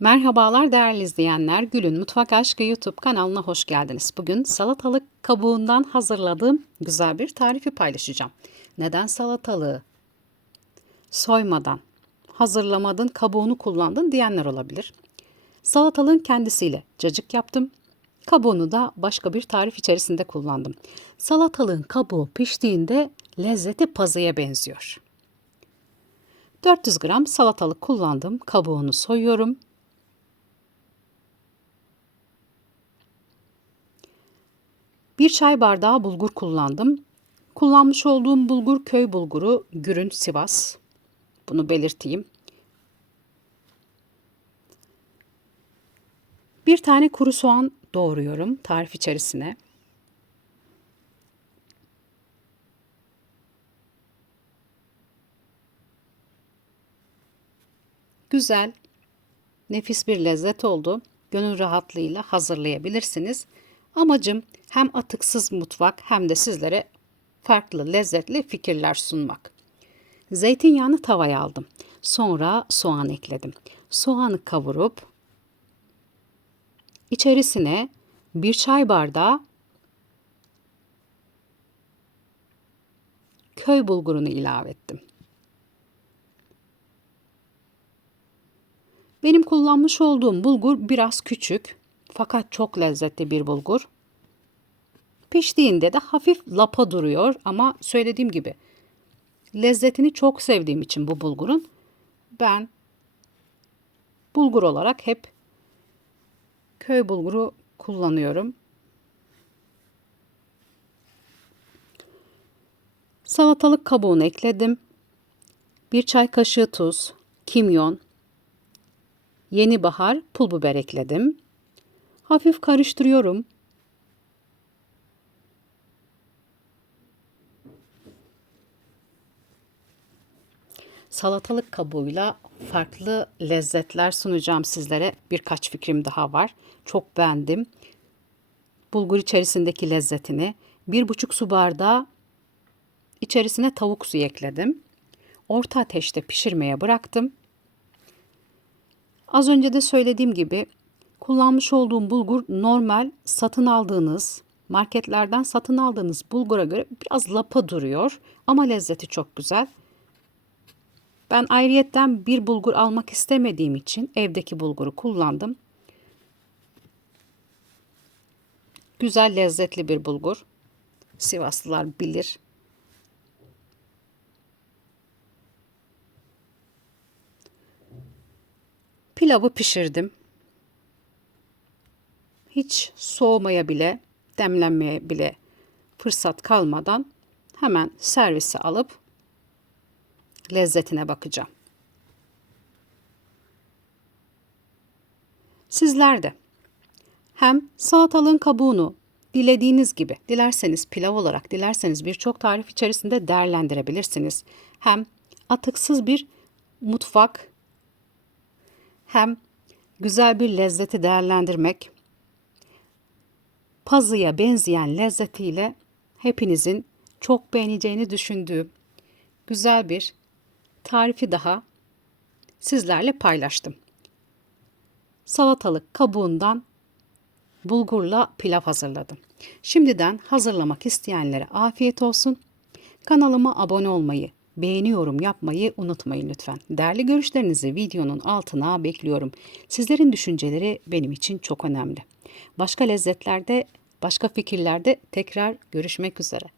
Merhabalar değerli izleyenler. Gül'ün Mutfak Aşkı YouTube kanalına hoş geldiniz. Bugün salatalık kabuğundan hazırladığım güzel bir tarifi paylaşacağım. Neden salatalığı soymadan, hazırlamadın, kabuğunu kullandın diyenler olabilir. Salatalığın kendisiyle cacık yaptım. Kabuğunu da başka bir tarif içerisinde kullandım. Salatalığın kabuğu piştiğinde lezzeti pazıya benziyor. 400 gram salatalık kullandım. Kabuğunu soyuyorum. Bir çay bardağı bulgur kullandım. Kullanmış olduğum bulgur köy bulguru Gürün Sivas. Bunu belirteyim. Bir tane kuru soğan doğruyorum tarif içerisine. Güzel, nefis bir lezzet oldu. Gönül rahatlığıyla hazırlayabilirsiniz. Amacım hem atıksız mutfak hem de sizlere farklı lezzetli fikirler sunmak. Zeytinyağını tavaya aldım. Sonra soğan ekledim. Soğanı kavurup içerisine bir çay bardağı köy bulgurunu ilave ettim. Benim kullanmış olduğum bulgur biraz küçük fakat çok lezzetli bir bulgur. Piştiğinde de hafif lapa duruyor ama söylediğim gibi lezzetini çok sevdiğim için bu bulgurun ben bulgur olarak hep köy bulguru kullanıyorum. Salatalık kabuğunu ekledim. Bir çay kaşığı tuz, kimyon, yeni bahar, pul biber ekledim. Hafif karıştırıyorum. Salatalık kabuğuyla farklı lezzetler sunacağım sizlere. Birkaç fikrim daha var. Çok beğendim. Bulgur içerisindeki lezzetini. Bir buçuk su bardağı içerisine tavuk suyu ekledim. Orta ateşte pişirmeye bıraktım. Az önce de söylediğim gibi kullanmış olduğum bulgur normal satın aldığınız marketlerden satın aldığınız bulgura göre biraz lapa duruyor ama lezzeti çok güzel. Ben ayrıyetten bir bulgur almak istemediğim için evdeki bulguru kullandım. Güzel lezzetli bir bulgur. Sivaslılar bilir. Pilavı pişirdim. Hiç soğumaya bile, demlenmeye bile fırsat kalmadan hemen servise alıp lezzetine bakacağım. Sizler de hem salatalığın kabuğunu dilediğiniz gibi, dilerseniz pilav olarak, dilerseniz birçok tarif içerisinde değerlendirebilirsiniz. Hem atıksız bir mutfak, hem güzel bir lezzeti değerlendirmek, pazıya benzeyen lezzetiyle hepinizin çok beğeneceğini düşündüğüm güzel bir tarifi daha sizlerle paylaştım. Salatalık kabuğundan bulgurla pilav hazırladım. Şimdiden hazırlamak isteyenlere afiyet olsun. Kanalıma abone olmayı, beğeni yorum yapmayı unutmayın lütfen. Değerli görüşlerinizi videonun altına bekliyorum. Sizlerin düşünceleri benim için çok önemli. Başka lezzetlerde, başka fikirlerde tekrar görüşmek üzere.